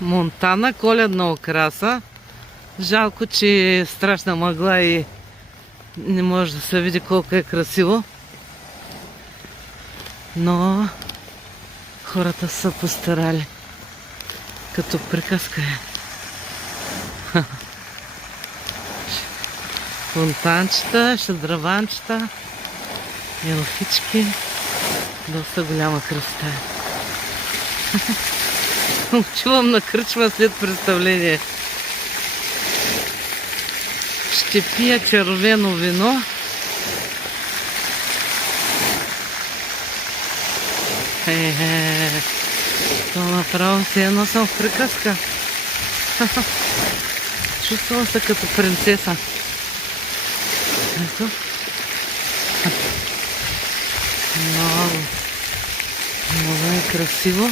Монтана, коледна украса. Жалко, че е страшна мъгла и не може да се види колко е красиво. Но хората са постарали. Като приказка е. Фонтанчета, шадраванчета, елфички. Доста голяма красота е. Отивам на кръчма след представление. Ще пия червено вино. То направо си едно съм в приказка. Чувствам се като принцеса. Ето. Много. Много е красиво.